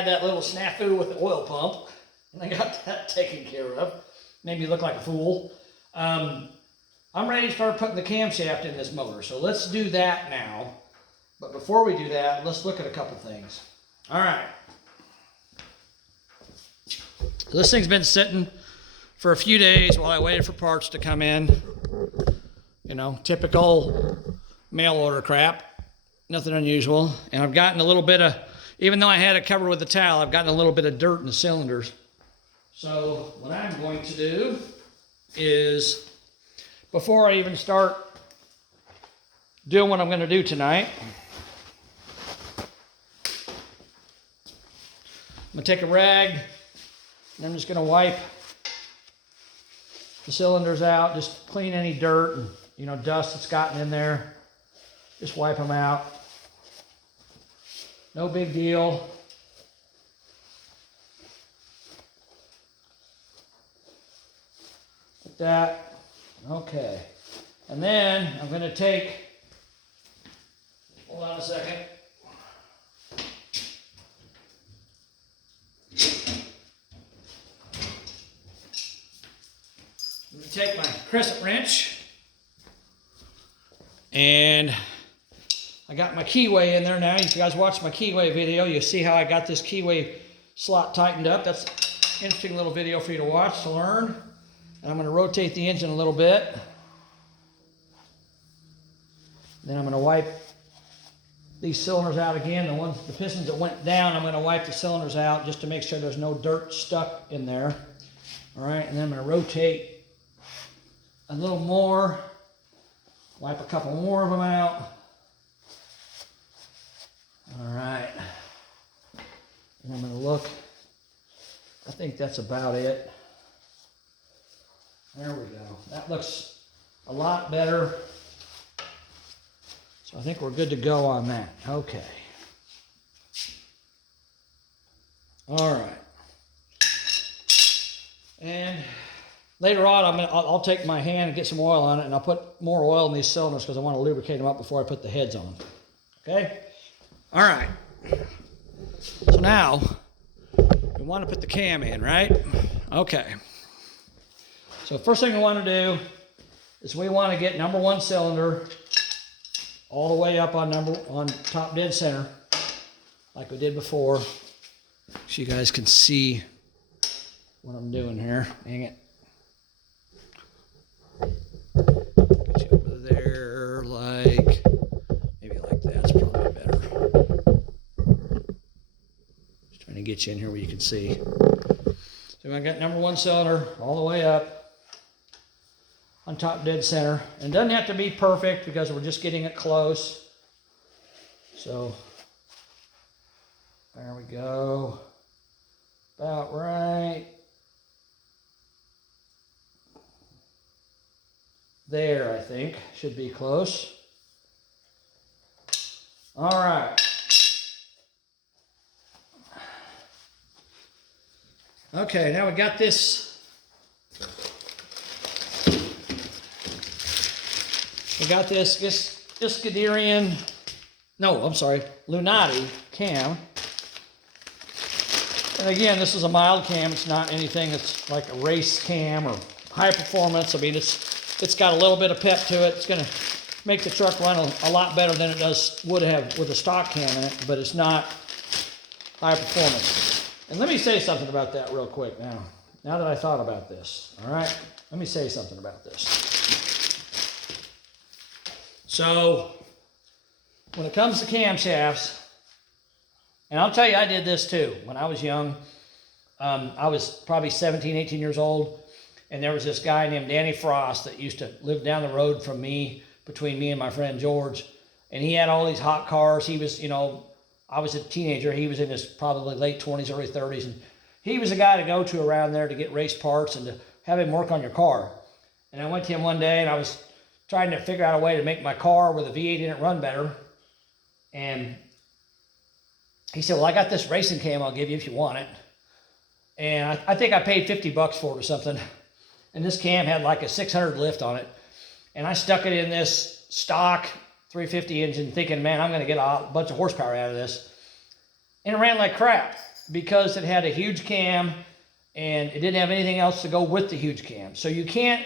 had that little snafu with the oil pump, and I got that taken care of. Made me look like a fool. I'm ready to start putting the camshaft in this motor, so let's do that now. But before we do that, let's look at a couple things. All right. This thing's been sitting for a few days while I waited for parts to come in. You know, typical mail order crap. Nothing unusual. And I've gotten a little bit of, even though I had it covered with a towel, I've gotten a little bit of dirt in the cylinders. So what I'm going to do is, before I even start doing what I'm going to do tonight, I'm going to take a rag and I'm just going to wipe the cylinders out, just clean any dirt and, you know, dust that's gotten in there. Just wipe them out. No big deal. Like that. Okay. And then I'm going to take, hold on a second. I'm going to take my crescent wrench, and I got my keyway in there now. If you guys watch my keyway video, you see how I got this keyway slot tightened up. That's an interesting little video for you to watch, to learn. And I'm going to rotate the engine a little bit. Then I'm going to wipe these cylinders out again. The pistons that went down, I'm going to wipe the cylinders out just to make sure there's no dirt stuck in there. All right, and then I'm going to rotate a little more, wipe a couple more of them out. All right, and I'm going to look. I think that's about it. There we go. That looks a lot better. So I think we're good to go on that. Okay. All right. And later on, I'll take my hand and get some oil on it, and I'll put more oil in these cylinders because I want to lubricate them up before I put the heads on. Okay? All right. So now, we want to put the cam in, right? Okay. So first thing we want to do is we want to get number one cylinder all the way up on top dead center, like we did before, so you guys can see what I'm doing here. Dang it. Get you over there, like, maybe like that's probably better. Just trying to get you in here where you can see. So I got number one cylinder all the way up on top dead center. And it doesn't have to be perfect because we're just getting it close. So there we go. About right there, I think. Should be close. All right. Okay, now we got this. We got this Scuderian, no, I'm sorry, Lunati cam. And again, this is a mild cam. It's not anything that's like a race cam or high performance. I mean, it's got a little bit of pep to it. It's going to make the truck run a lot better than it would have with a stock cam in it, but it's not high performance. And let me say something about that real quick now that I thought about this. All right, let me say something about this. So, when it comes to camshafts, and I'll tell you, I did this too. When I was young, I was probably 17, 18 years old, and there was this guy named Danny Frost that used to live down the road from me, between me and my friend George, and he had all these hot cars. He was, you know, I was a teenager. He was in his probably late 20s, early 30s, and he was a guy to go to around there to get race parts and to have him work on your car. And I went to him one day, and I was trying to figure out a way to make my car with a V8 in it run better. And he said, well, I got this racing cam I'll give you if you want it. And I think I paid $50 for it or something. And this cam had like a 600 lift on it. And I stuck it in this stock 350 engine thinking, man, I'm going to get a bunch of horsepower out of this. And it ran like crap. because it had a huge cam and it didn't have anything else to go with the huge cam. So you can't,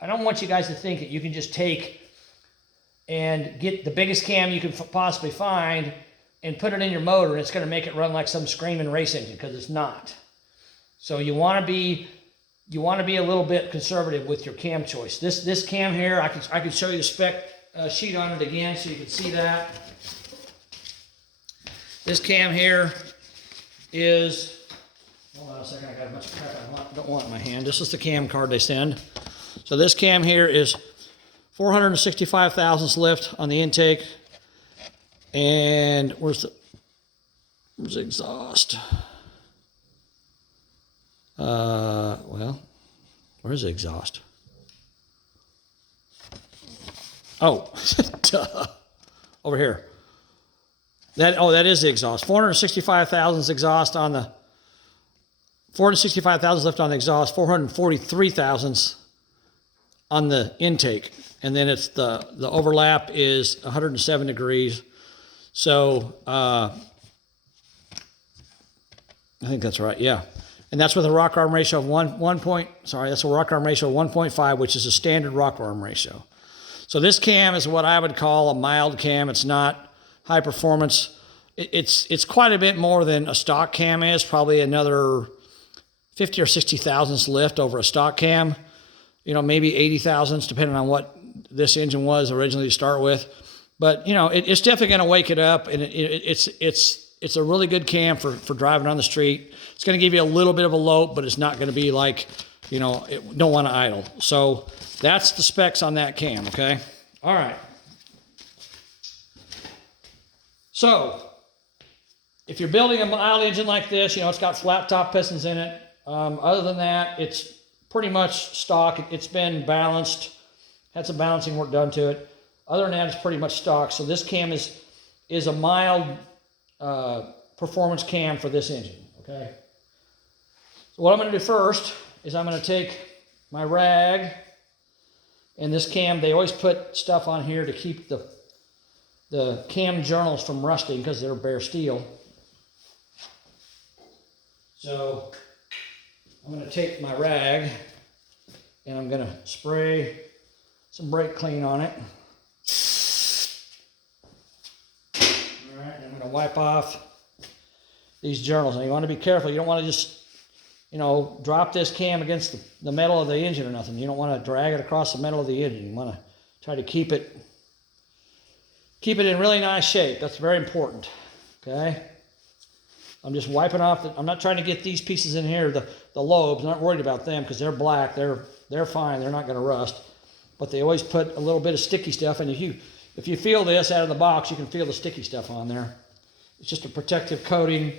I don't want you guys to think that you can just take and get the biggest cam you can possibly find and put it in your motor and it's going to make it run like some screaming race engine, because it's not. So you want to be a little bit conservative with your cam choice. This cam here, I can show you the spec sheet on it again so you can see that. This cam here is, hold on a second, I got a bunch of crap I don't want in my hand. This is the cam card they send. So this cam here is 465 thousandths lift on the intake. And where's the exhaust? Well, where's the exhaust? Oh, duh. Over here. That is the exhaust. 465 thousandths exhaust on the 465 thousandths lift on the exhaust, 443 thousandths on the intake. And then it's the overlap is 107 degrees. So I think that's right, yeah. And that's with a rock arm ratio of that's a rock arm ratio of 1.5, which is a standard rock arm ratio. So this cam is what I would call a mild cam. It's not high performance. It's quite a bit more than a stock cam is, probably another 50 or 60 thousandths lift over a stock cam. You know, maybe 80 thousandths, depending on what this engine was originally to start with. But, you know, it's definitely going to wake it up, and it's a really good cam for driving on the street. It's going to give you a little bit of a lope, but it's not going to be like, you know, don't want to idle. So that's the specs on that cam, okay? All right. So if you're building a mild engine like this, you know, it's got flat top pistons in it. Other than that, it's pretty much stock. It's been balanced, had some balancing work done to it. Other than that, it's pretty much stock. So this cam is a mild performance cam for this engine, okay? So what I'm going to do first is I'm going to take my rag, and this cam, they always put stuff on here to keep the cam journals from rusting because they're bare steel. So I'm going to take my rag and I'm going to spray some brake clean on it. All right, and I'm going to wipe off these journals. And you want to be careful. You don't want to just, you know, drop this cam against the metal of the engine or nothing. You don't want to drag it across the metal of the engine. You want to try to keep it in really nice shape. That's very important, okay? I'm just wiping off, I'm not trying to get these pieces in here, the lobes. I'm not worried about them because they're black. They're fine. They're not going to rust. But they always put a little bit of sticky stuff. And if you feel this out of the box, you can feel the sticky stuff on there. It's just a protective coating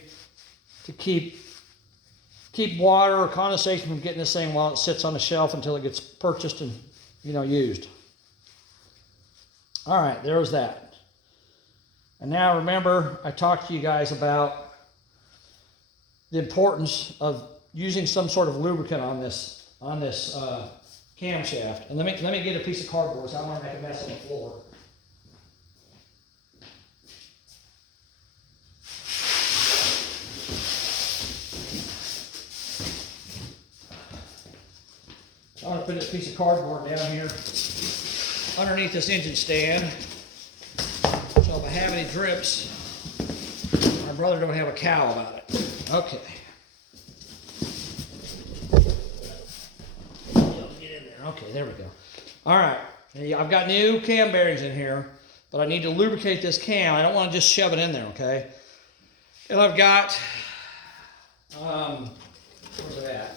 to keep water or condensation from getting this thing while it sits on the shelf until it gets purchased and, you know, used. All right, there's that. And now remember, I talked to you guys about the importance of using some sort of lubricant on this camshaft. And let me get a piece of cardboard, so I don't want to make a mess on the floor. So I'm going to put this piece of cardboard down here underneath this engine stand. So if I have any drips, my brother don't have a cow about it. Okay. Get in there. Okay, there we go. All right. I've got new cam bearings in here, but I need to lubricate this cam. I don't want to just shove it in there, okay? And I've got, where's it at?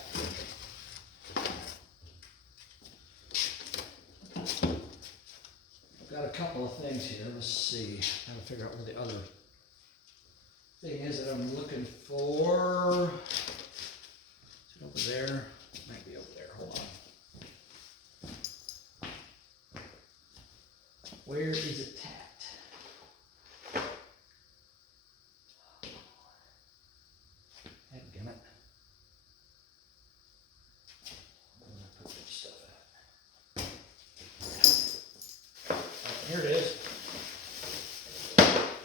I've got a couple of things here. Let's see. I'm trying to figure out where the other thing is that I'm looking for. Is it over there? It might be over there. Hold on. Where is it at? Dadgummit. Where did I put that stuff at? Oh, here it is.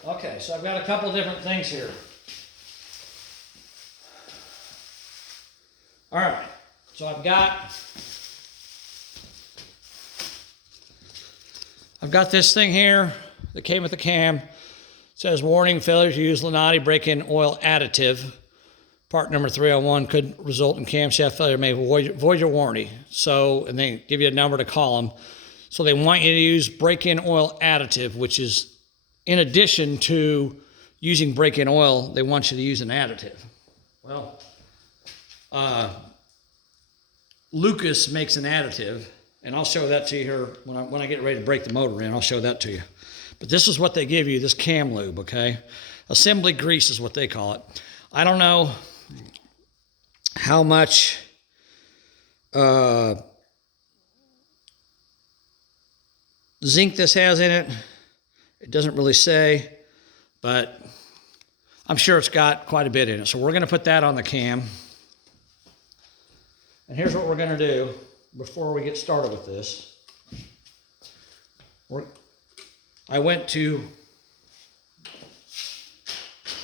Okay, so I've got a couple different things here. All right, so I've got this thing here that came with the cam. It says, warning, failure to use Lunati break-in oil additive. Part number 301 could result in camshaft failure, may void your warranty. So, and they give you a number to call them. So they want you to use break-in oil additive, which is in addition to using break-in oil, they want you to use an additive. Well, Lucas makes an additive, and I'll show that to you here when I get ready to break the motor in. I'll show that to you. But this is what they give you, this cam lube, okay? Assembly grease is what they call it. I don't know how much zinc this has in it. It doesn't really say, but I'm sure it's got quite a bit in it. So we're going to put that on the cam. And here's what we're going to do before we get started with this. I went to,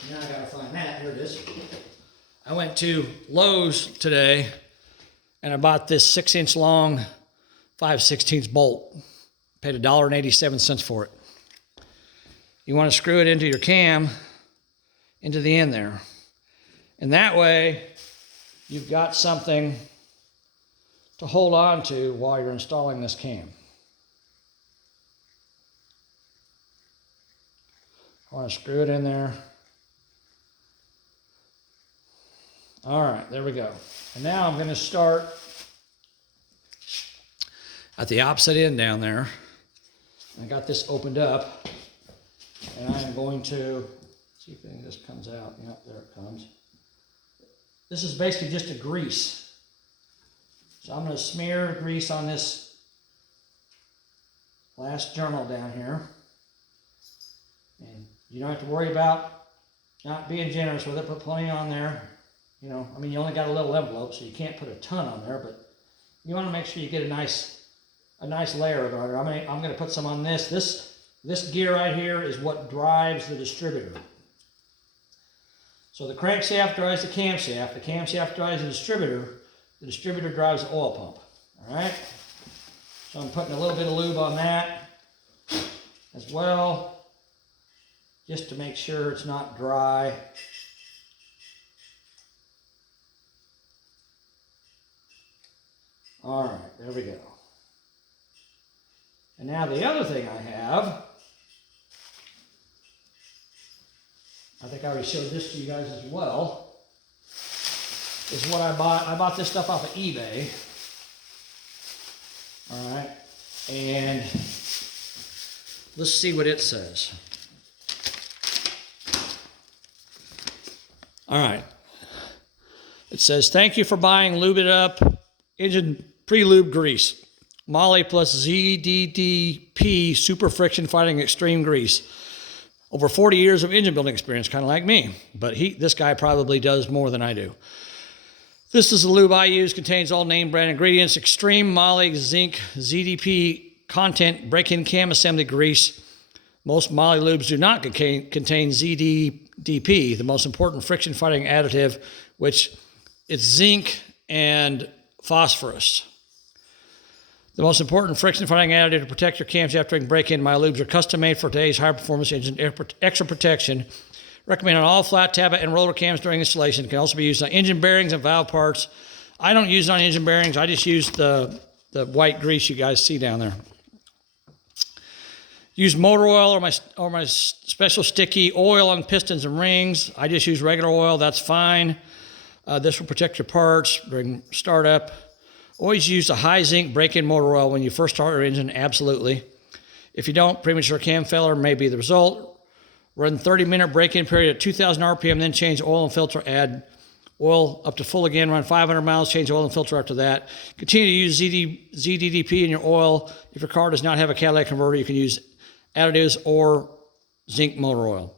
now I gotta find that, here it is. I went to Lowe's today and I bought this 6-inch long 5/16 bolt. Paid $1.87 for it. You want to screw it into your cam, into the end there. And that way, you've got something to hold on to while you're installing this cam. I want to screw it in there. All right, there we go. And now I'm going to start at the opposite end down there. I got this opened up, and I'm going to see if any of this comes out. Yep, there it comes. This is basically just a grease. So I'm going to smear grease on this last journal down here. And you don't have to worry about not being generous with it. Put plenty on there. You know, I mean, you only got a little envelope, so you can't put a ton on there, but you want to make sure you get a nice layer of it on there. I'm going to put some on this. This gear right here is what drives the distributor. So the crankshaft drives the camshaft drives the distributor drives the oil pump. All right? So I'm putting a little bit of lube on that as well, just to make sure it's not dry. All right, there we go. And now the other thing I have, I think I already showed this to you guys as well, is what I bought. I bought this stuff off of eBay. All right, and let's see what it says. All right, it says, thank you for buying Lube It Up engine pre-lube grease. Moly plus ZDDP super friction fighting extreme grease. Over 40 years of engine building experience, kind of like me, but this guy probably does more than I do. This is the lube I use, contains all name brand ingredients, extreme moly, zinc, ZDP content, break-in cam assembly grease. Most moly lubes do not contain ZDDP, the most important friction fighting additive, which it's zinc and phosphorus. The most important friction fighting additive to protect your camshaft during break-in. My lubes are custom made for today's high-performance engine. Extra protection. Recommend on all flat tablet and roller cams during installation. It can also be used on engine bearings and valve parts. I don't use it on engine bearings. I just use the white grease you guys see down there. Use motor oil or my special sticky oil on pistons and rings. I just use regular oil. That's fine. This will protect your parts during startup. Always use a high zinc break-in motor oil when you first start your engine, absolutely. If you don't, premature cam failure may be the result. Run 30-minute break-in period at 2,000 RPM, then change oil and filter, add oil up to full again, run 500 miles, change oil and filter after that. Continue to use ZDDP in your oil. If your car does not have a catalytic converter, you can use additives or zinc motor oil.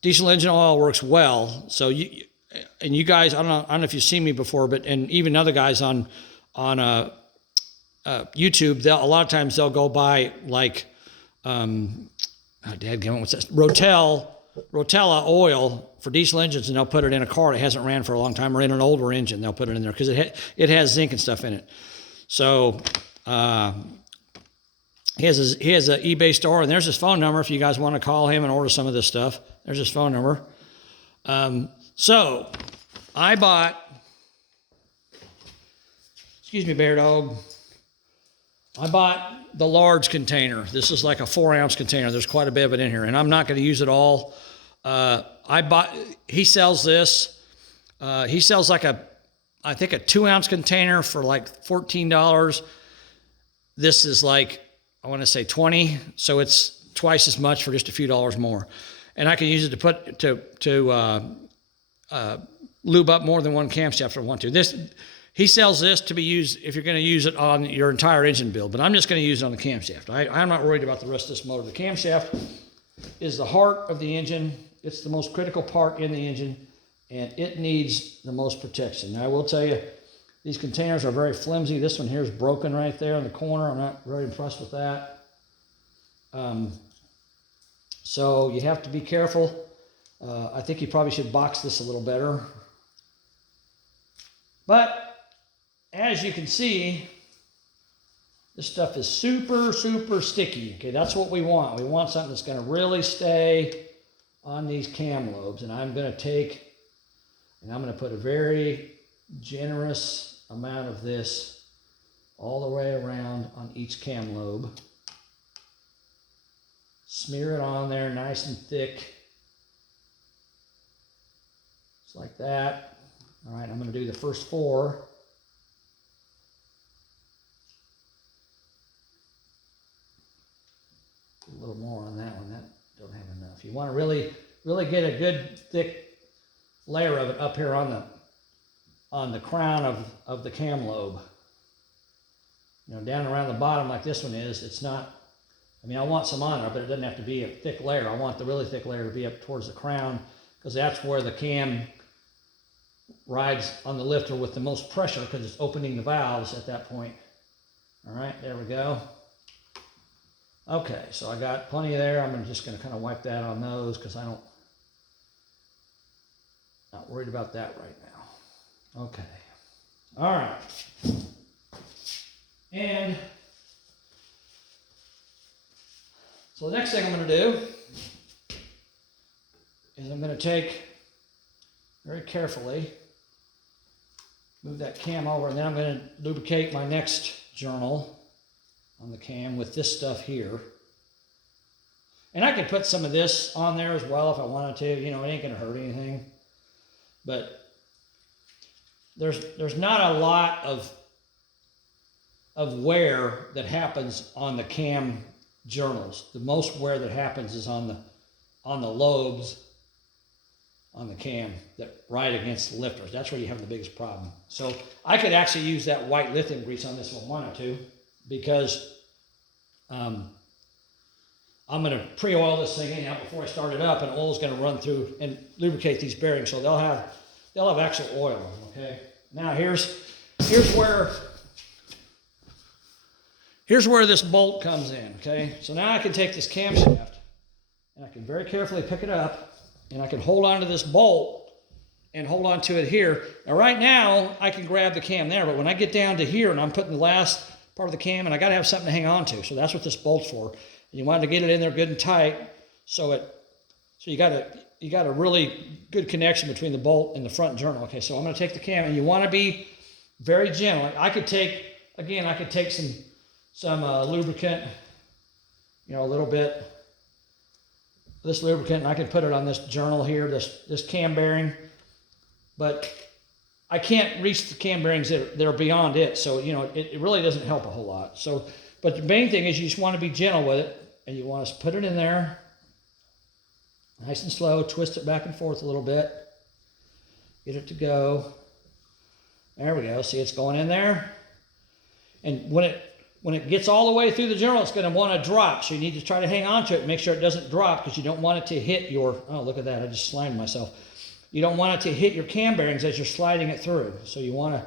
Diesel engine oil works well, so you guys, I don't know if you've seen me before, but and even other guys on YouTube, a lot of times they'll go buy like, what's that? Rotel Rotella oil for diesel engines, and they'll put it in a car that hasn't ran for a long time, or in an older engine, they'll put it in there because it has zinc and stuff in it. So he has an eBay store, and there's his phone number if you guys want to call him and order some of this stuff. There's his phone number. So I bought, excuse me, Bear Dog. I bought the large container. This is like a 4-ounce container. There's quite a bit of it in here, and I'm not going to use it all. He sells this. He sells like I think a 2-ounce container for like $14. This is like, I want to say 20, so it's twice as much for just a few dollars more. And I can use it to put to lube up more than one camshaft if I want to. He sells this to be used if you're going to use it on your entire engine build, but I'm just going to use it on the camshaft. I'm not worried about the rest of this motor. The camshaft is the heart of the engine. It's the most critical part in the engine, and it needs the most protection. Now, I will tell you, these containers are very flimsy. This one here is broken right there in the corner. I'm not very impressed with that. So you have to be careful. I think you probably should box this a little better. But as you can see, this stuff is super, super sticky. Okay, that's what we want. We want something that's going to really stay on these cam lobes. And I'm going to take, and I'm going to put a very generous amount of this all the way around on each cam lobe. Smear it on there nice and thick. Just like that. All right, I'm going to do the first 4. A little more on that one. That don't have enough. You want to really get a good thick layer of it up here on the crown of the cam lobe. You know, down around the bottom like this one is, it's not, I mean, I want some on there, but it doesn't have to be a thick layer. I want the really thick layer to be up towards the crown, because that's where the cam rides on the lifter with the most pressure, because it's opening the valves at that point. All right, there we go. Okay, so I got plenty there. I'm just going to kind of wipe that on those, because not worried about that right now. Okay. All right. And so the next thing I'm going to do is I'm going to take, very carefully, move that cam over, and then I'm going to lubricate my next journal on the cam with this stuff here. And I could put some of this on there as well if I wanted to. You know, it ain't going to hurt anything. But there's not a lot of wear that happens on the cam journals. The most wear that happens is on the lobes on the cam that ride against the lifters. That's where you have the biggest problem. So I could actually use that white lithium grease on this one if I wanted to, because I'm going to pre-oil this thing anyhow before I start it up, and oil is going to run through and lubricate these bearings, so they'll have actual oil. Okay. Now here's where this bolt comes in. Okay. So now I can take this camshaft and I can very carefully pick it up, and I can hold on to this bolt and hold on to it here. Now right now I can grab the cam there, but when I get down to here and I'm putting the last part of the cam, and I got to have something to hang on to. So that's what this bolt's for. And you want to get it in there good and tight, so you got a really good connection between the bolt and the front journal. Okay, so I'm going to take the cam, and you want to be very gentle. I could take some lubricant, you know, a little bit of this lubricant, and I can put it on this journal here, this cam bearing, but I can't reach the cam bearings that are beyond it, so you know it really doesn't help a whole lot. So, but the main thing is you just want to be gentle with it, and you want to put it in there, nice and slow, twist it back and forth a little bit, get it to go. There we go. See, it's going in there, and when it gets all the way through the journal, it's going to want to drop. So you need to try to hang on to it and make sure it doesn't drop, because you don't want it to hit your. Oh, look at that! I just slimed myself. You don't want it to hit your cam bearings as you're sliding it through. So you want to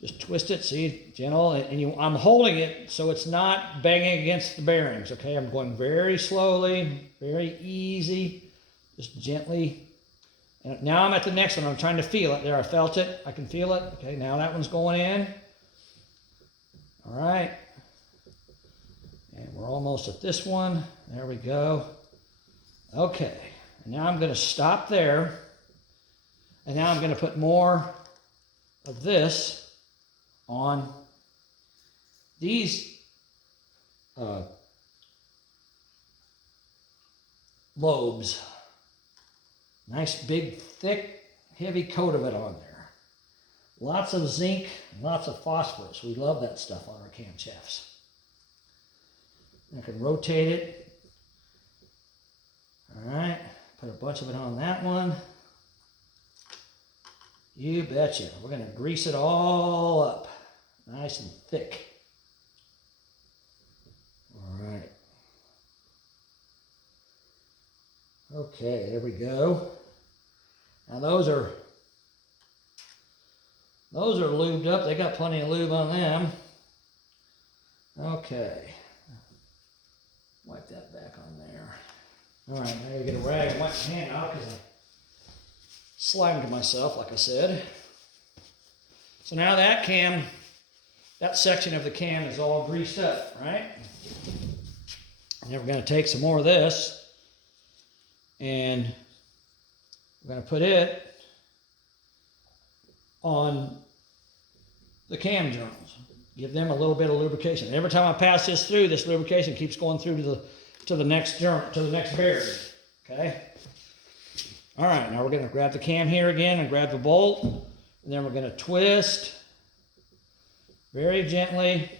just twist it, see, gentle, and I'm holding it so it's not banging against the bearings, okay? I'm going very slowly, very easy, Just gently. And now I'm at the next one. I'm trying to feel it. There, I felt it. I can feel it. Okay, now that one's going in. All right. And we're almost at this one. There we go. Okay. And now I'm going to stop there. And now I'm going to put more of this on these lobes. Nice, big, thick, heavy coat of it on there. Lots of zinc, lots of phosphorus. We love that stuff on our camshafts. I can rotate it. All right, put a bunch of it on that one. You betcha. We're going to grease it all up. Nice and thick. All right. Okay, there we go. Now those are lubed up. They got plenty of lube on them. Okay. Wipe that back on there. All right, now I gotta get a rag and wipe my hand out because I slimed myself, like I said. So now that cam, that section of the cam is all greased up, right? And then we're gonna take some more of this and we're going to put it on the cam journals. Give them a little bit of lubrication. And every time I pass this through, this lubrication keeps going through to the next journal, to the next bearing. Okay? All right, now we're going to grab the cam here again and grab the bolt. And then we're going to twist very gently.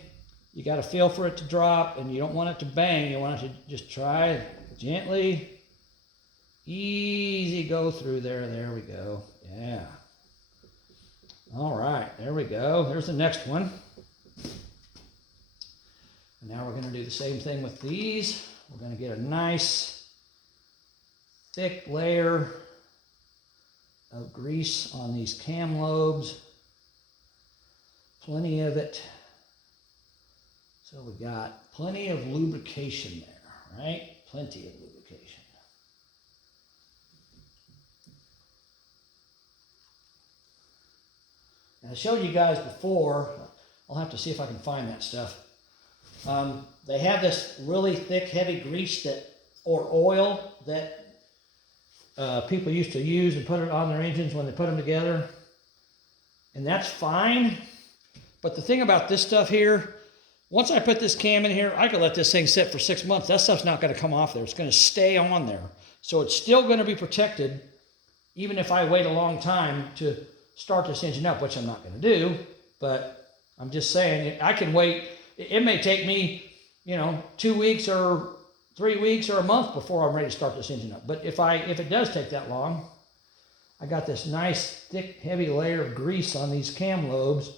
You got to feel for it to drop, and you don't want it to bang. You want it to just try gently. Easy go through there. There we go. Yeah. All right. There we go. There's the next one. And now we're going to do the same thing with these. We're going to get a nice thick layer of grease on these cam lobes. Plenty of it. So we got plenty of lubrication there, right? Plenty of lubrication. I showed you guys before, I'll have to see if I can find that stuff. They have this really thick, heavy grease or oil that people used to use and put it on their engines when they put them together. And that's fine. But the thing about this stuff here, once I put this cam in here, I could let this thing sit for 6 months. That stuff's not going to come off there. It's going to stay on there. So it's still going to be protected, even if I wait a long time to start this engine up, which I'm not going to do, but I'm just saying I can wait. It may take me, 2 weeks or 3 weeks or a month before I'm ready to start this engine up. But if it does take that long, I got this nice thick, heavy layer of grease on these cam lobes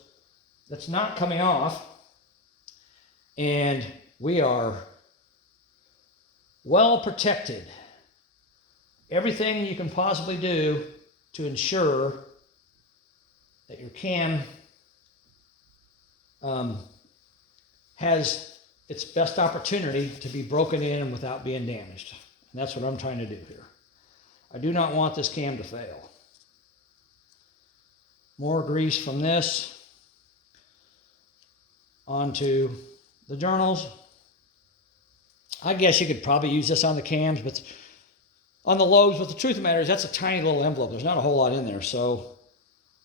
that's not coming off, and we are well protected. Everything you can possibly do to ensure that your cam has its best opportunity to be broken in without being damaged. And that's what I'm trying to do here. I do not want this cam to fail. More grease from this onto the journals. I guess you could probably use this on the cams, but on the lobes, but the truth of the matter is that's a tiny little envelope. There's not a whole lot in there, so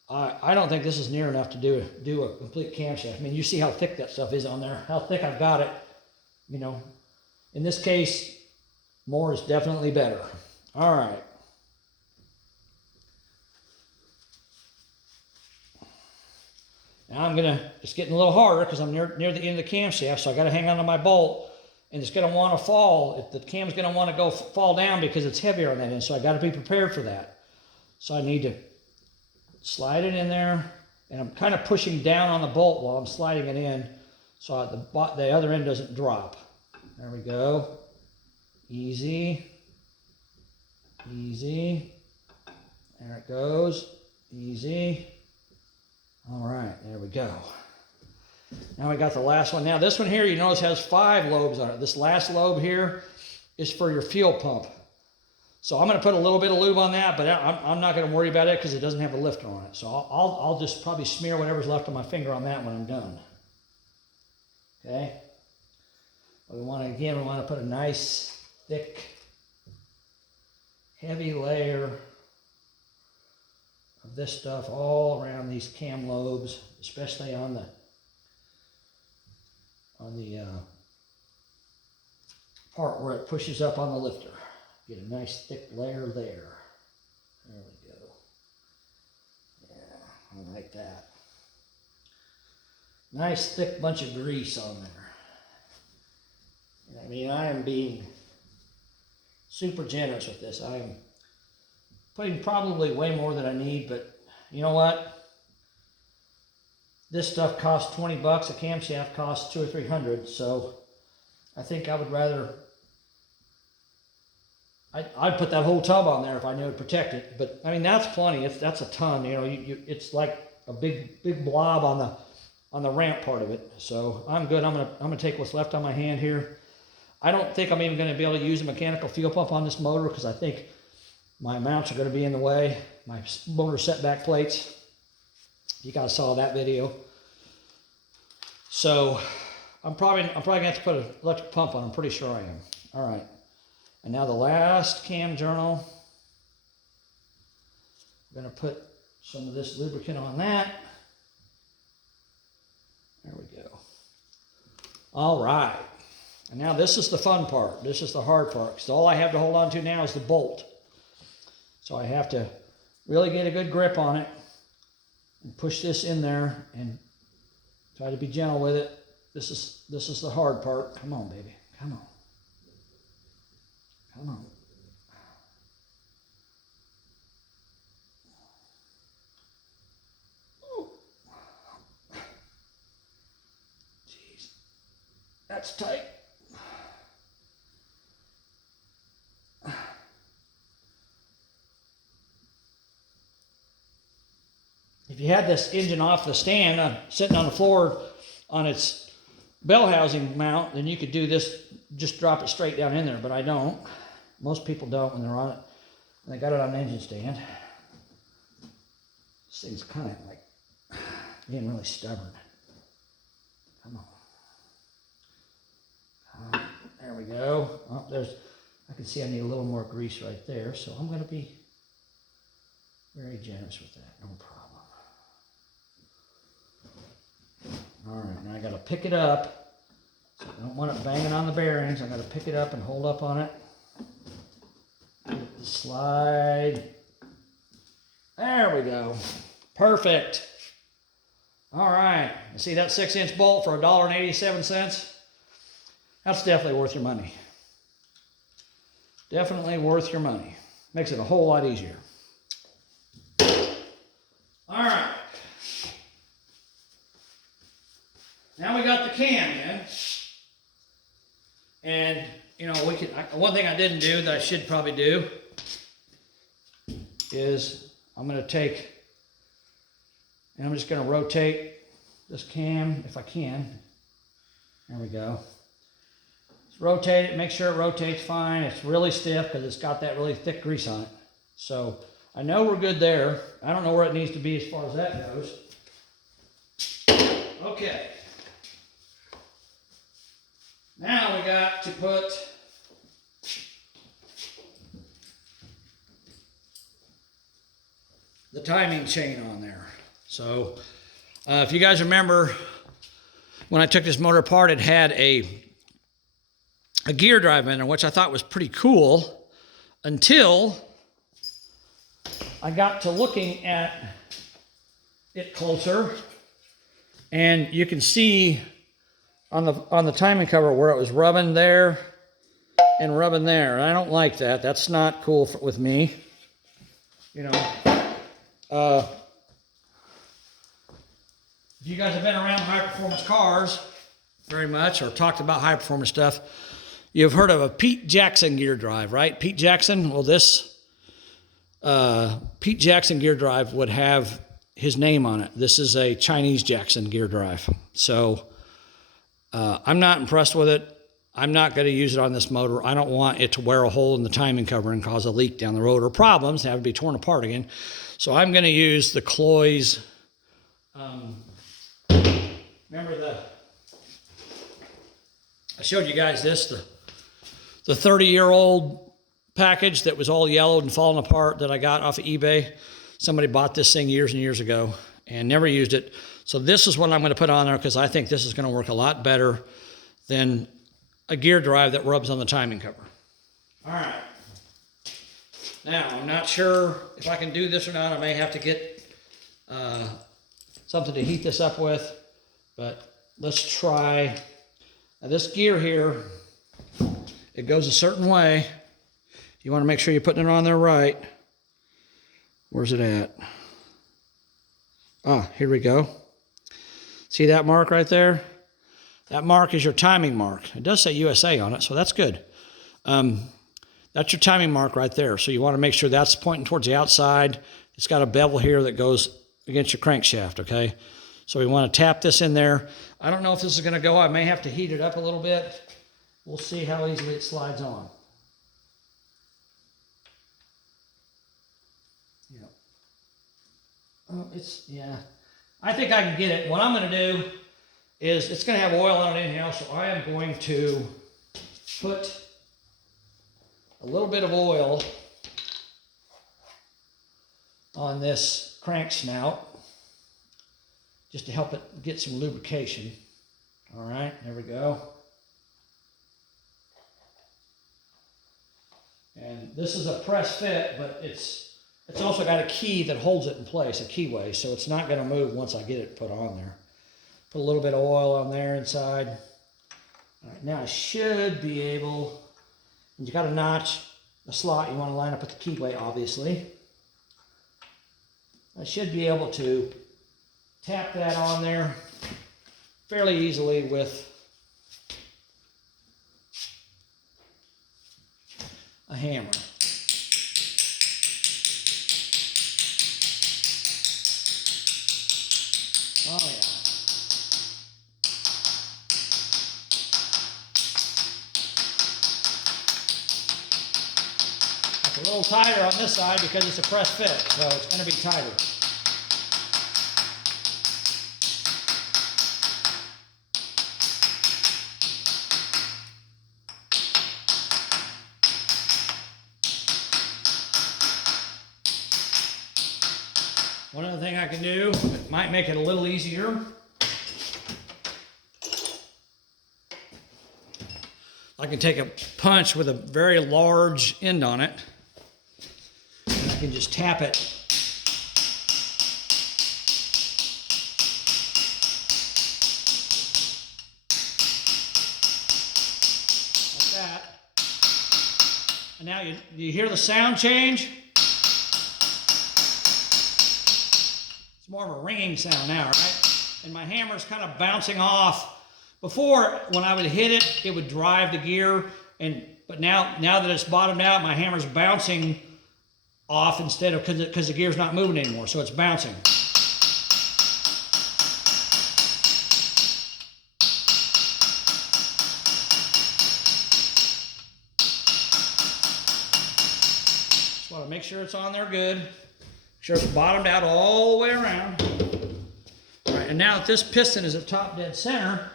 I don't think this is near enough to do a complete camshaft. I mean, you see how thick that stuff is on there, how thick I've got it. In this case, more is definitely better. All right. Now I'm it's getting a little harder because I'm near the end of the camshaft, so I got to hang on to my bolt, and it's going to want to fall. The cam's going to want to fall down because it's heavier on that end, so I got to be prepared for that. So I need to slide it in there, and I'm kind of pushing down on the bolt while I'm sliding it in so the other end doesn't drop. There we go. Easy. Easy. There it goes. Easy. All right, there we go. Now we got the last one. Now this one here, you notice has 5 lobes on it. This last lobe here is for your fuel pump. So I'm going to put a little bit of lube on that, but I'm not going to worry about it because it doesn't have a lifter on it. So I'll just probably smear whatever's left on my finger on that when I'm done. Okay. We want to put a nice, thick, heavy layer of this stuff all around these cam lobes, especially on the part where it pushes up on the lifter. Get a nice thick layer there. There we go. Yeah, I like that. Nice thick bunch of grease on there. I mean, I am being super generous with this. I am putting probably way more than I need, but you know what? This stuff costs 20 bucks. A camshaft costs $200 or $300. So I think I would rather, I'd put that whole tub on there if I knew it would protect it. But I mean, that's plenty. That's a ton. You know, it's like a big blob on the ramp part of it. So I'm good. I'm gonna take what's left on my hand here. I don't think I'm even going to be able to use a mechanical fuel pump on this motor because I think my mounts are going to be in the way. My motor setback plates. You guys saw that video. So I'm probably going to have to put an electric pump on. I'm pretty sure I am. All right. And now the last cam journal. I'm going to put some of this lubricant on that. There we go. All right. And now this is the fun part. This is the hard part. Because all I have to hold on to now is the bolt. So I have to really get a good grip on it and push this in there and try to be gentle with it. This is the hard part. Come on, baby. Come on. Come on. Jeez. That's tight. If you had this engine off the stand, sitting on the floor on its bell housing mount, then you could do this, just drop it straight down in there, but I don't. Most people don't when they're on it, and they got it on an engine stand. This thing's kind of like being really stubborn. Come on. There we go. Oh, I can see I need a little more grease right there, so I'm going to be very generous with that, no problem. All right, now I got to pick it up. So I don't want it banging on the bearings. I got to pick it up and hold up on it. Slide. There we go. Perfect. All right. You see that 6-inch bolt for $1.87? That's definitely worth your money. Definitely worth your money. Makes it a whole lot easier. All right. Now we got the cam in. And, you know, one thing I didn't do that I should probably do is I'm going to take, and I'm just going to rotate this cam if I can. There we go. Just rotate it, make sure it rotates fine. It's really stiff because it's got that really thick grease on it. So I know we're good there. I don't know where it needs to be as far as that goes. Okay. Now we got to put the timing chain on there. So if you guys remember, when I took this motor apart, it had a gear drive in there, which I thought was pretty cool until I got to looking at it closer, and you can see on the timing cover where it was rubbing there and rubbing there. And I don't like that. That's not cool with me. You know, if you guys have been around high-performance cars very much or talked about high-performance stuff, you've heard of a Pete Jackson gear drive, right? Pete Jackson, well, this Pete Jackson gear drive would have his name on it. This is a Chinese Jackson gear drive. So I'm not impressed with it. I'm not going to use it on this motor. I don't want it to wear a hole in the timing cover and cause a leak down the road or problems, have to be torn apart again. So I'm going to use the Cloy's, remember I showed you guys this, the 30-year-old package that was all yellowed and falling apart that I got off of eBay. Somebody bought this thing years and years ago and never used it. So this is what I'm going to put on there because I think this is going to work a lot better than a gear drive that rubs on the timing cover. All right. Now, I'm not sure if I can do this or not. I may have to get something to heat this up with, but let's try. Now this gear here, it goes a certain way. You want to make sure you're putting it on there right. Where's it at? Ah, here we go. See that mark right there? That mark is your timing mark. It does say USA on it, so that's good. That's your timing mark right there. So you want to make sure that's pointing towards the outside. It's got a bevel here that goes against your crankshaft, okay? So we want to tap this in there. I don't know if this is going to go. I may have to heat it up a little bit. We'll see how easily it slides on. Yep. Oh, yeah. I think I can get it. What I'm going to do is, it's going to have oil on it anyhow, so I am going to put a little bit of oil on this crank snout just to help it get some lubrication. All right, there we go. And this is a press fit, but it's also got a key that holds it in place, a keyway, so it's not going to move once I get it put on there. Put a little bit of oil on there inside. All right, now I should be able, you got a notch, a slot you want to line up with the keyway, obviously. I should be able to tap that on there fairly easily with a hammer. Oh yeah. It's a little tighter on this side because it's a press fit, so it's going to be tighter. One other thing I can do, it might make it a little easier. I can take a punch with a very large end on it, and I can just tap it. Like that. And now you hear the sound change? It's more of a ringing sound now, right? And my hammer's kind of bouncing off. Before, when I would hit it, it would drive the gear, but now that it's bottomed out, my hammer's bouncing off instead of, because the gear's not moving anymore, so it's bouncing. Just want to make sure it's on there good. Make sure it's bottomed out all the way around. All right, and now that this piston is at top dead center,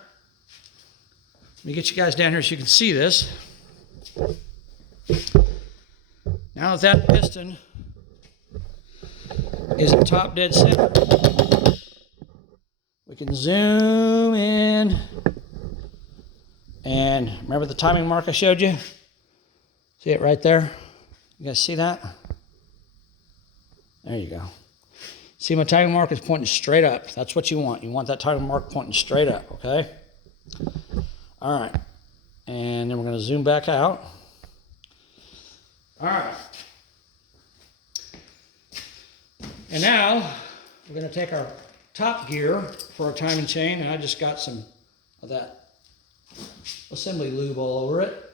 let me get you guys down here so you can see this. Now that piston is at top dead center, we can zoom in. And remember the timing mark I showed you? See it right there? You guys see that? There you go. See, my timing mark is pointing straight up. That's what you want. You want that timing mark pointing straight up, okay? All right, and then we're going to zoom back out. All right. And now we're going to take our top gear for our timing chain, and I just got some of that assembly lube all over it.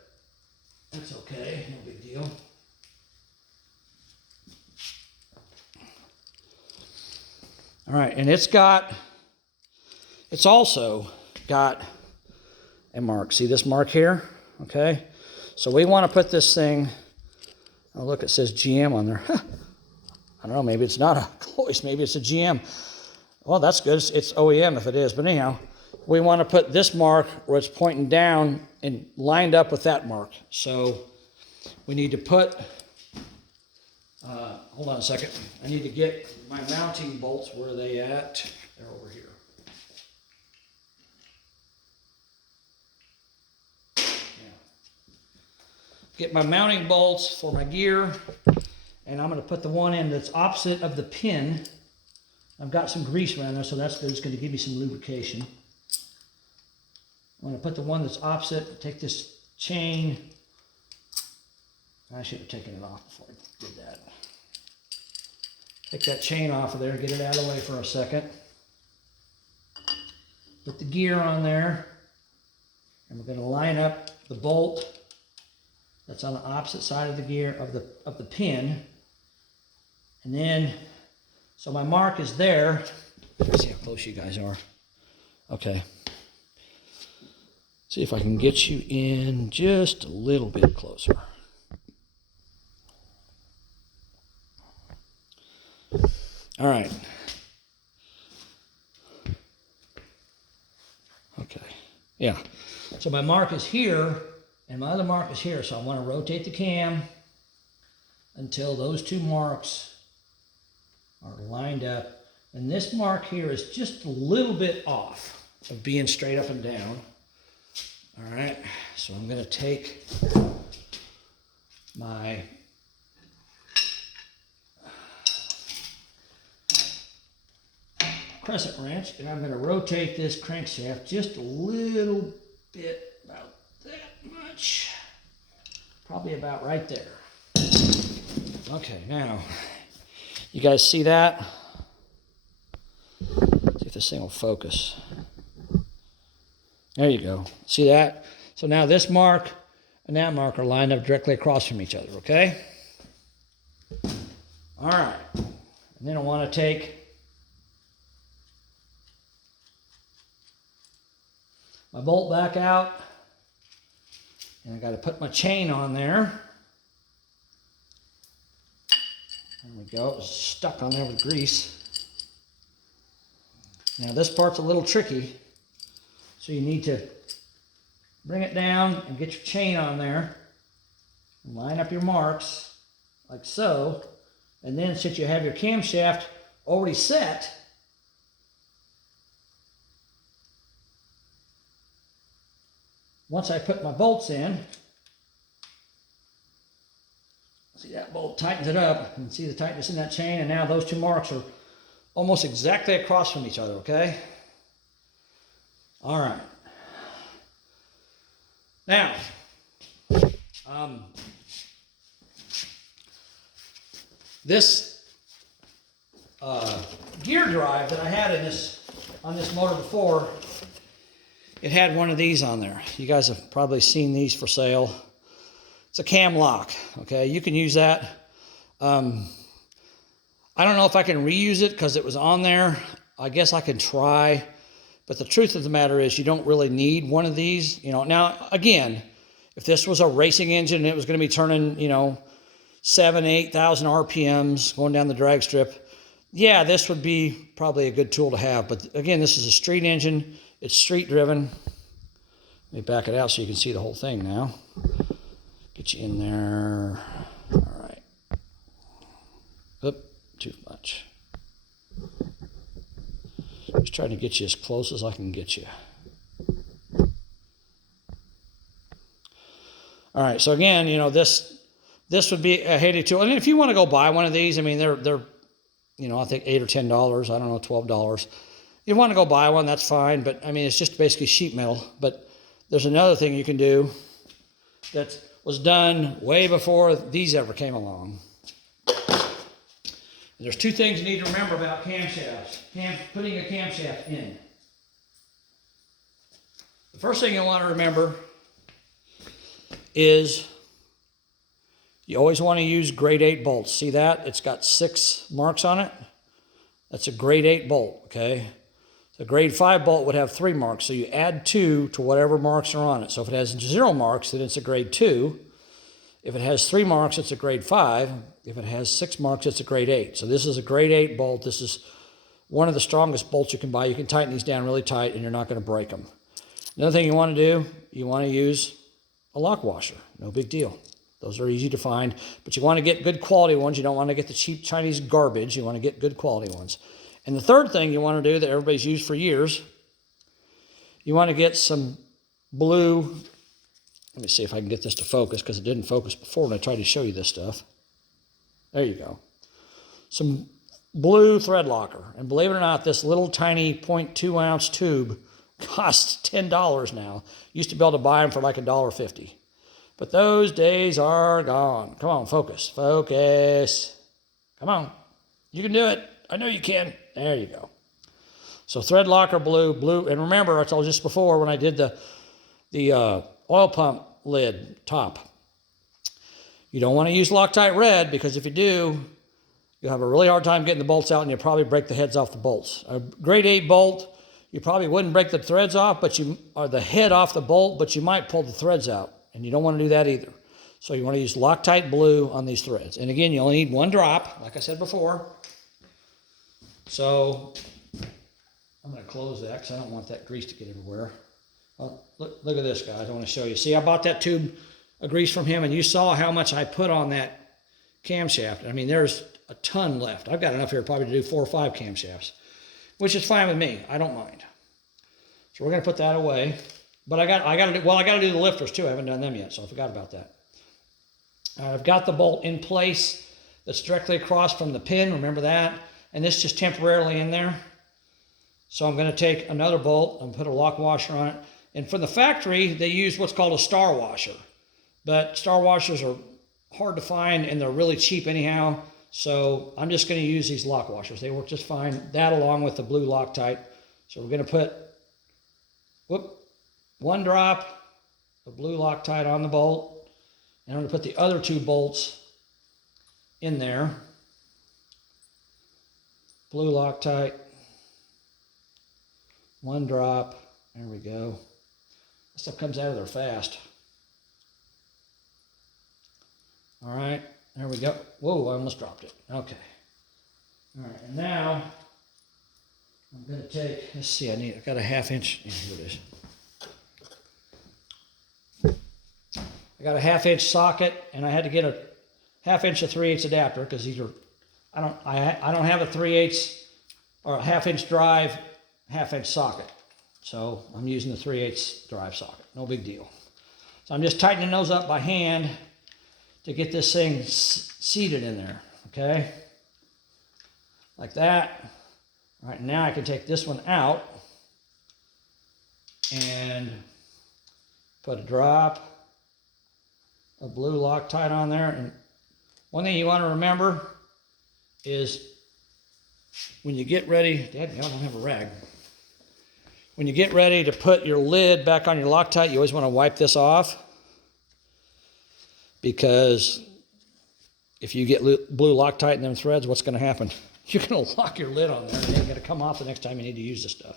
That's okay, no big deal. All right, and it's also got a mark. See this mark here? okay? So we want to put this thing, oh look, it says GM on there. I don't know, maybe it's not a Cloyce, maybe it's a GM. Well, that's good, it's OEM if it is, but anyhow, we want to put this mark where it's pointing down and lined up with that mark. So we need to put, hold on a second, I need to get my mounting bolts, where are they at? They're over here. Get my mounting bolts for my gear, and I'm going to put the one in that's opposite of the pin. I've got some grease around there, so that's good. It's going to give me some lubrication. I'm going to put the one that's opposite, take this chain. I should have taken it off before I did that. Take that chain off of there, get it out of the way for a second. Put the gear on there, and we're going to line up the bolt that's on the opposite side of the gear of the pin. And then, so my mark is there. Let's see how close you guys are. Okay. See if I can get you in just a little bit closer. All right. Okay. Yeah. So my mark is here, and my other mark is here, so I want to rotate the cam until those two marks are lined up. And this mark here is just a little bit off of being straight up and down. All right, so I'm going to take my crescent wrench, and I'm going to rotate this crankshaft just a little bit, about that much, probably about right there. Okay, now, you guys see that? See if this thing will focus. There you go. See that? So now this mark and that mark are lined up directly across from each other, okay? All right. And then I want to take my bolt back out, and I got to put my chain on there. There we go. It was stuck on there with grease. Now this part's a little tricky, so you need to bring it down and get your chain on there and line up your marks like so. And then since you have your camshaft already set, once I put my bolts in, see that bolt tightens it up, and see the tightness in that chain, and now those two marks are almost exactly across from each other, okay? All right. Now, this gear drive that I had on this motor before, it had one of these on there. You guys have probably seen these for sale. It's a cam lock, okay? You can use that. I don't know if I can reuse it because it was on there. I guess I can try. But the truth of the matter is you don't really need one of these. You know, now, again, if this was a racing engine and it was going to be turning, you know, 7,000, 8,000 RPMs going down the drag strip, yeah, this would be probably a good tool to have. But again, this is a street engine. It's street driven. Let me back it out so you can see the whole thing now. Get you in there. All right. Oop, too much. Just trying to get you as close as I can get you. All right, so again, you know, this would be a handy tool. And if you want to go buy one of these, I mean, they're you know, I think $8 or $10, I don't know, $12. You want to go buy one, that's fine, but I mean, it's just basically sheet metal. But there's another thing you can do that was done way before these ever came along. There's two things you need to remember about camshafts, putting a camshaft in. The first thing you want to remember is you always want to use grade 8 bolts. See that? It's got 6 marks on it. That's a grade 8 bolt, okay? The grade 5 bolt would have 3 marks, so you add 2 to whatever marks are on it. So if it has 0 marks, then it's a grade 2. If it has 3 marks, it's a grade 5. If it has 6 marks, it's a grade 8. So this is a grade 8 bolt. This is one of the strongest bolts you can buy. You can tighten these down really tight, and you're not going to break them. Another thing you want to do, you want to use a lock washer. No big deal. Those are easy to find, but you want to get good quality ones. You don't want to get the cheap Chinese garbage. You want to get good quality ones. And the third thing you want to do that everybody's used for years, you want to get some blue. Let me see if I can get this to focus, because it didn't focus before when I tried to show you this stuff. There you go. Some blue thread locker. And believe it or not, this little tiny 0.2 ounce tube costs $10 now. Used to be able to buy them for like $1.50. But those days are gone. Come on, focus. Focus. Come on. You can do it. I know you can. There you go. So thread locker blue. And remember, I told you just before when I did the oil pump lid top. You don't want to use Loctite red, because if you do, you'll have a really hard time getting the bolts out, and you'll probably break the heads off the bolts. A grade 8 bolt, you probably wouldn't break the threads off, or the head off the bolt, but you might pull the threads out, and you don't want to do that either. So you want to use Loctite blue on these threads. And again, you only need 1 drop, like I said before. So I'm going to close that because I don't want that grease to get everywhere. Well, look at this, guys. I want to show you. See, I bought that tube of grease from him, and you saw how much I put on that camshaft. I mean, there's a ton left. I've got enough here probably to do 4 or 5 camshafts, which is fine with me. I don't mind. So we're going to put that away. But I got to do the lifters too. I haven't done them yet, so I forgot about that. I've got the bolt in place that's directly across from the pin. Remember that? And this just temporarily in there. So I'm going to take another bolt and put a lock washer on it. And from the factory, they use what's called a star washer. But star washers are hard to find, and they're really cheap anyhow. So I'm just going to use these lock washers. They work just fine. That along with the blue Loctite. So we're going to put 1 drop of blue Loctite on the bolt. And I'm going to put the other 2 bolts in there. Blue Loctite. 1 drop. There we go. This stuff comes out of there fast. All right. There we go. Whoa, I almost dropped it. Okay. All right. And now I'm going to take, let's see, I've got a 1/2 inch. Yeah, here it is. I got a 1/2 inch socket, and I had to get a 1/2 inch of 3/8 adapter, because these are, I don't have a 3/8 or a 1/2 inch drive, 1/2 inch socket. So I'm using the 3/8 drive socket. No big deal. So I'm just tightening those up by hand to get this thing seated in there. Okay. Like that. All right, now I can take this one out and put a drop of blue Loctite on there. And one thing you want to remember is when you get ready, Dad, I don't have a rag. When you get ready to put your lid back on your Loctite, you always want to wipe this off, because if you get blue Loctite in them threads, what's going to happen? You're going to lock your lid on there, and it's going to come off the next time you need to use this stuff.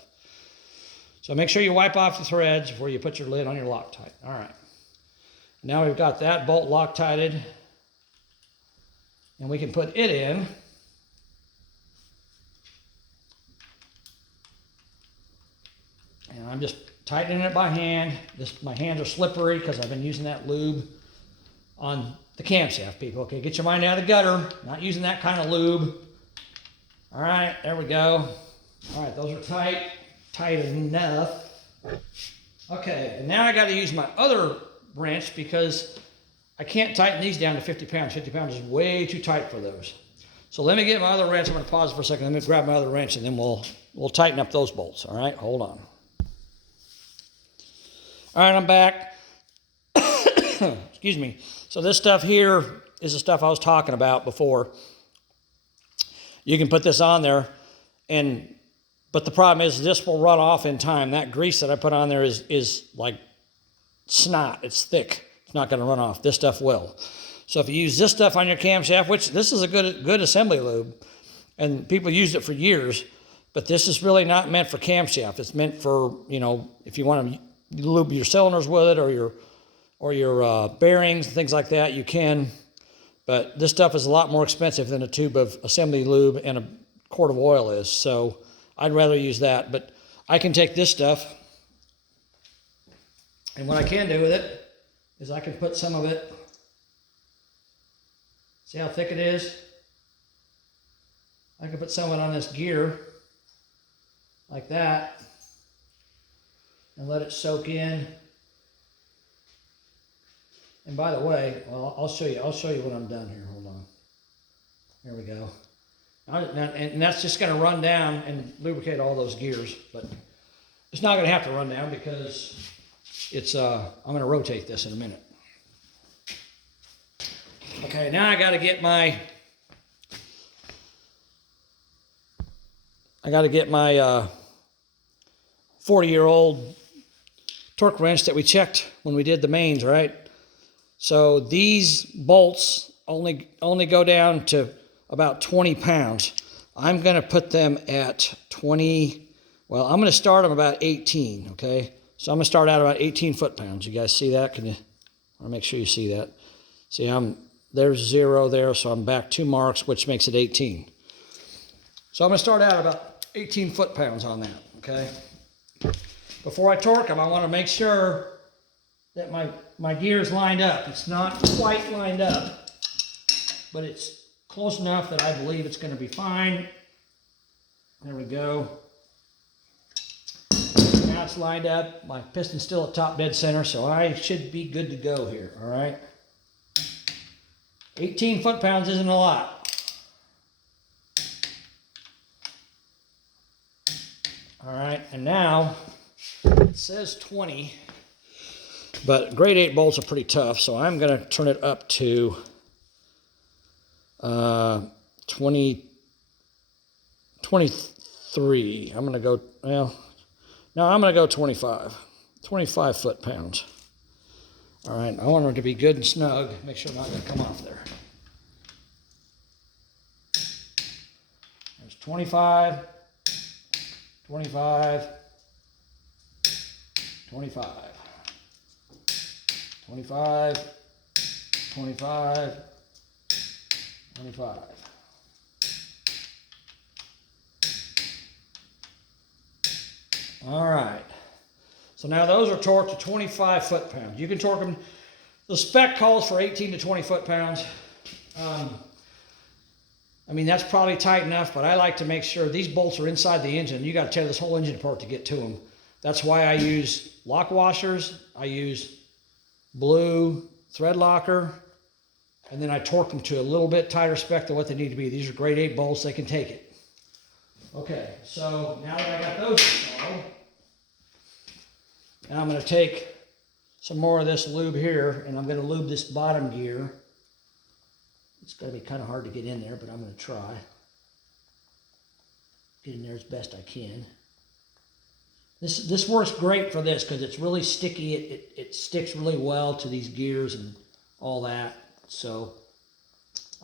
So make sure you wipe off the threads before you put your lid on your Loctite. All right. Now we've got that bolt Loctited, and we can put it in. And I'm just tightening it by hand. My hands are slippery because I've been using that lube on the camshaft, people. Okay, get your mind out of the gutter. Not using that kind of lube. All right, there we go. All right, those are tight enough. Okay, and now I got to use my other wrench, because I can't tighten these down to 50 pounds. 50 pounds is way too tight for those. So let me get my other wrench. I'm going to pause for a second. Let me grab my other wrench, and then we'll tighten up those bolts. All right, hold on. All right, I'm back. Excuse me. So this stuff here is the stuff I was talking about before. You can put this on there, but the problem is this will run off in time. That grease that I put on there is like snot. It's thick. It's not going to run off. This stuff will. So if you use this stuff on your camshaft, which this is a good assembly lube, and people used it for years, But this is really not meant for camshaft. It's meant for, you know, if you want to lube your cylinders with it, or your bearings and things like that, you can. But this stuff is a lot more expensive than a tube of assembly lube and a quart of oil is. So I'd rather use that. But I can take this stuff, and what I can do with it is I can put some of it, see how thick it is? I can put some of it on this gear like that and let it soak in. And by the way, well, I'll show you when I'm done here. Hold on. There we go. And that's just going to run down and lubricate all those gears, but it's not going to have to run down because it's I'm going to rotate this in a minute. Okay, now I got to get my 40-year-old torque wrench that we checked when we did the mains, right? So these bolts only go down to about 20 pounds. I'm going to put them at 20, well, I'm going to start them about 18, okay? So I'm going to start out about 18 foot-pounds. You guys see that? Can you, I want to make sure you see that. See, there's 0 there, so I'm back 2 marks, which makes it 18. So I'm going to start out about 18 foot-pounds on that, okay? Before I torque them, I want to make sure that my gear's lined up. It's not quite lined up, but it's close enough that I believe it's going to be fine. There we go. Now it's lined up. My piston's still at top dead center, so I should be good to go here, all right? 18 foot-pounds isn't a lot. All right, and now it says 20, but grade 8 bolts are pretty tough, so I'm going to turn it up to 23. I'm going to go, well, no, I'm going to go 25 foot-pounds. All right, I want it to be good and snug. Make sure I'm not going to come off there. There's 25, 25, 25, 25, 25, 25. All right. So now those are torqued to 25 foot-pounds. You can torque them. The spec calls for 18 to 20 foot-pounds. I mean, that's probably tight enough, but I like to make sure these bolts are inside the engine. You got to tear this whole engine apart to get to them. That's why I use lock washers. I use blue thread locker, and then I torque them to a little bit tighter spec than what they need to be. These are grade 8 bolts. They can take it. Okay, so now that I got those installed, now I'm going to take some more of this lube here, and I'm going to lube this bottom gear. It's going to be kind of hard to get in there, but I'm going to try. Get in there as best I can. This works great for this because it's really sticky. It sticks really well to these gears and all that. So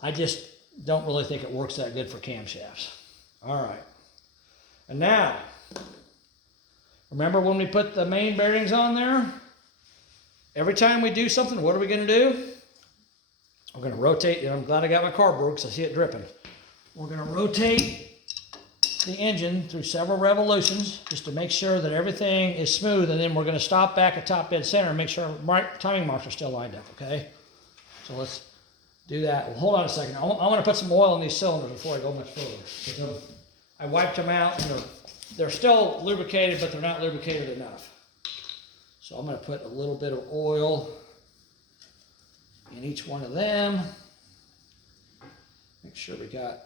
I just don't really think it works that good for camshafts. All right. And now, remember when we put the main bearings on there? Every time we do something, what are we going to do? We're going to rotate. I'm glad I got my cardboard because I see it dripping. We're going to rotate the engine through several revolutions just to make sure that everything is smooth, and then we're going to stop back at top dead center and make sure our timing marks are still lined up, okay? So let's do that. Well, hold on a second. I want to put some oil in these cylinders before I go much further. Because I wiped them out, and they're still lubricated, but they're not lubricated enough. So I'm going to put a little bit of oil in each one of them. Make sure we got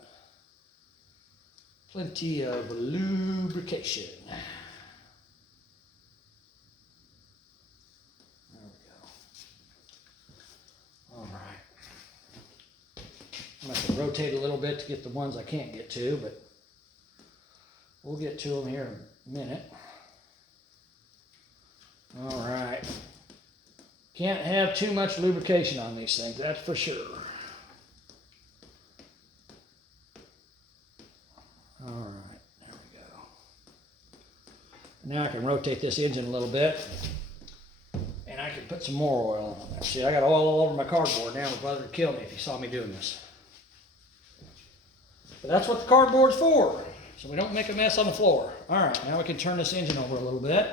plenty of lubrication. There we go. All right. I'm going to have to rotate a little bit to get the ones I can't get to, but we'll get to them here in a minute. All right. Can't have too much lubrication on these things, that's for sure. All right, there we go. Now I can rotate this engine a little bit, and I can put some more oil on there. See, I got oil all over my cardboard now. My brother would kill me if he saw me doing this. But that's what the cardboard's for, so we don't make a mess on the floor. All right, now we can turn this engine over a little bit.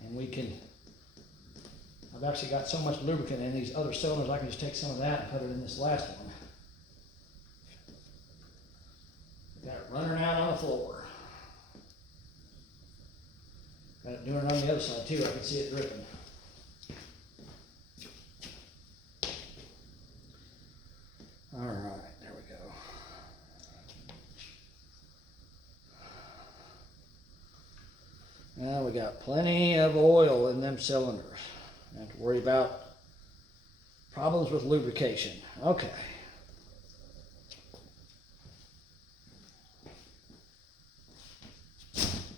And we can, I've actually got so much lubricant in these other cylinders, I can just take some of that and put it in this last one. Got it running out on the floor. Got it doing it on the other side too, I can see it dripping. All right, there we go. Now we got plenty of oil in them cylinders. Don't have to worry about problems with lubrication. Okay. Let's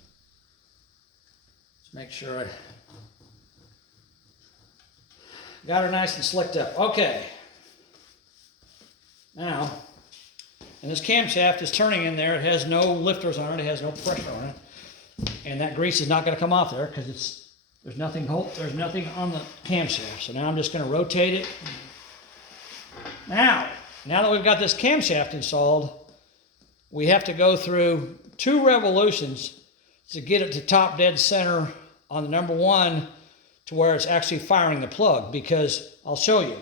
make sure I got her nice and slicked up. Okay. Now, and this camshaft is turning in there. It has no lifters on it. It has no pressure on it. And that grease is not going to come off there because there's nothing on the camshaft. So now I'm just going to rotate it. Now that we've got this camshaft installed, we have to go through 2 revolutions to get it to top dead center on the number 1 to where it's actually firing the plug, because I'll show you.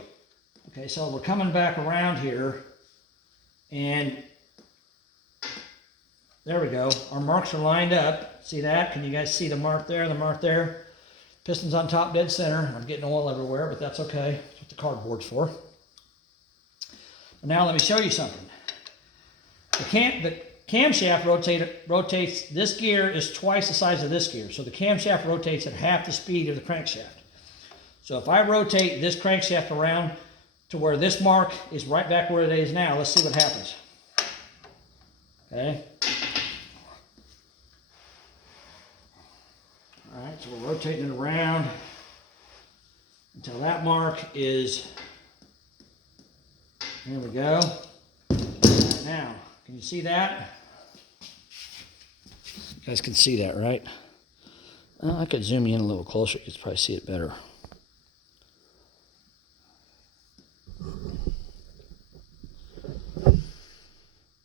Okay, so we're coming back around here, and there we go. Our marks are lined up. See that? Can you guys see the mark there, the mark there? Piston's on top dead center. I'm getting oil everywhere, but that's okay. That's what the cardboard's for. Now let me show you something. The camshaft rotates, this gear is twice the size of this gear. So the camshaft rotates at half the speed of the crankshaft. So if I rotate this crankshaft around to where this mark is right back where it is now, let's see what happens. Okay. All right, so we're rotating it around until that mark is, there we go. Right, now, can you see that? You guys can see that, right? I could zoom in a little closer. You could probably see it better.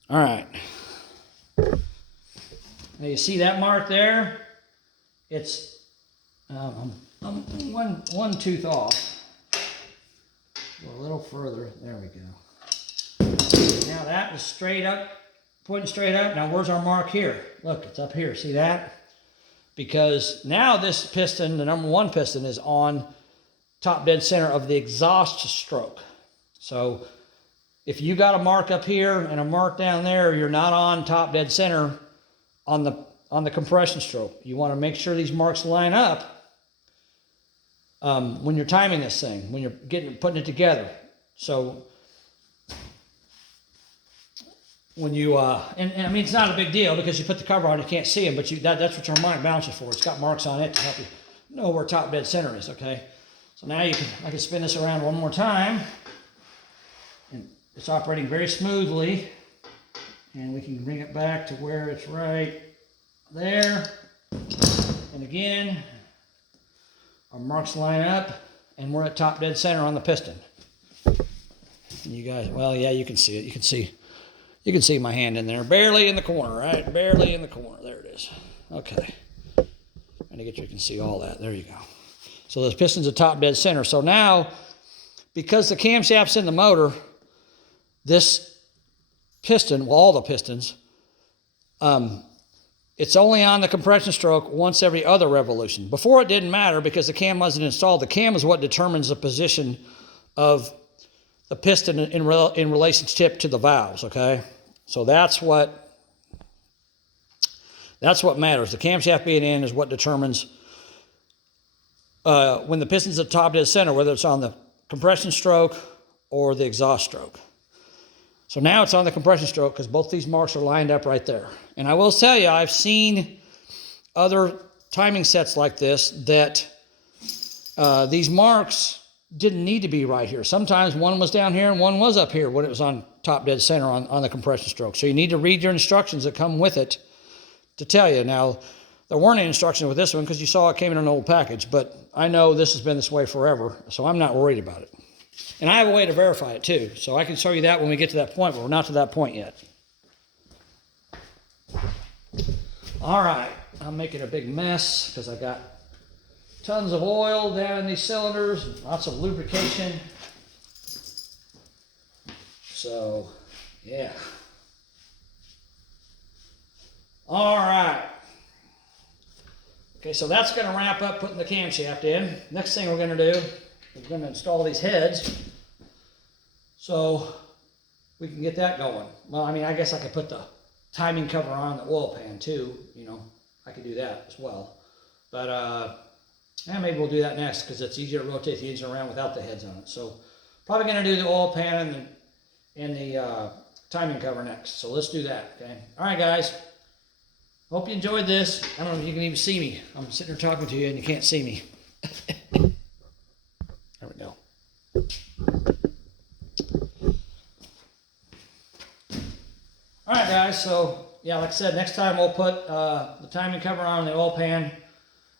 All right. Now you see that mark there? It's I'm one tooth off. Go a little further. There we go. Now that is straight up, pointing straight up. Now where's our mark here? Look, it's up here. See that? Because now this piston, the number 1 piston, is on top dead center of the exhaust stroke. So if you got a mark up here and a mark down there, you're not on top dead center on the compression stroke. You want to make sure these marks line up when you're timing this thing, when you're putting it together. So when you and I mean, it's not a big deal because you put the cover on, you can't see them, but that's what your balance is for. It's got marks on it to help you know where top dead center is. Okay, so now I can spin this around one more time, and it's operating very smoothly, and we can bring it back to where it's right there. And again, our marks line up, and we're at top dead center on the piston. And you guys, well, yeah, you can see it. You can see my hand in there, barely in the corner, right? Barely in the corner. There it is. Okay. Trying to get you can see all that. There you go. So those pistons are top dead center. So now, because the camshaft's in the motor, this piston, well, all the pistons, it's only on the compression stroke once every other revolution. Before it didn't matter because the cam wasn't installed. The cam is what determines the position of the piston in relationship to the valves, okay? So that's what matters. The camshaft being in is what determines when the piston's at top dead center, whether it's on the compression stroke or the exhaust stroke. So now it's on the compression stroke because both these marks are lined up right there. And I will tell you, I've seen other timing sets like this that these marks didn't need to be right here. Sometimes one was down here and one was up here when it was on top dead center on the compression stroke. So you need to read your instructions that come with it to tell you. Now, there weren't any instructions with this one because you saw it came in an old package, but I know this has been this way forever, so I'm not worried about it. And I have a way to verify it too, so I can show you that when we get to that point, but we're not to that point yet. All right, I'm making a big mess because I got tons of oil down in these cylinders, lots of lubrication. So, yeah. All right. Okay, so that's going to wrap up putting the camshaft in. Next thing we're going to do, we're going to install these heads so we can get that going. Well, I mean, I guess I could put the timing cover on the oil pan too, you know. I could do that as well. But, yeah, maybe we'll do that next because it's easier to rotate the engine around without the heads on it. So, probably going to do the oil pan and the timing cover next. So, let's do that, okay? All right, guys. Hope you enjoyed this. I don't know if you can even see me. I'm sitting here talking to you and you can't see me. There we go. All right, guys. So, yeah, like I said, next time we'll put the timing cover on the oil pan.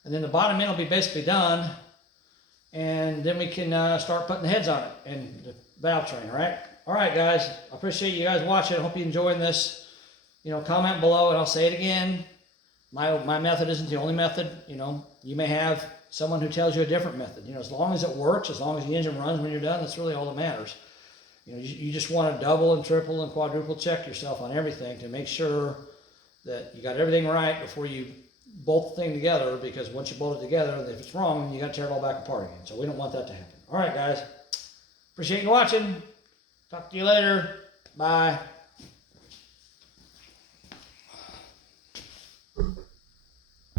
And then the bottom end will be basically done. And then we can start putting the heads on it and the valve train, all right? All right, guys. I appreciate you guys watching. I hope you're enjoying this. You know, comment below, and I'll say it again. My method isn't the only method. You know, you may have someone who tells you a different method. You know, as long as it works, as long as the engine runs when you're done, that's really all that matters. You know, you just want to double and triple and quadruple check yourself on everything to make sure that you got everything right before you bolt the thing together, because once you bolt it together, if it's wrong, you got to tear it all back apart again. So we don't want that to happen. All right, guys. Appreciate you watching. Talk to you later. Bye.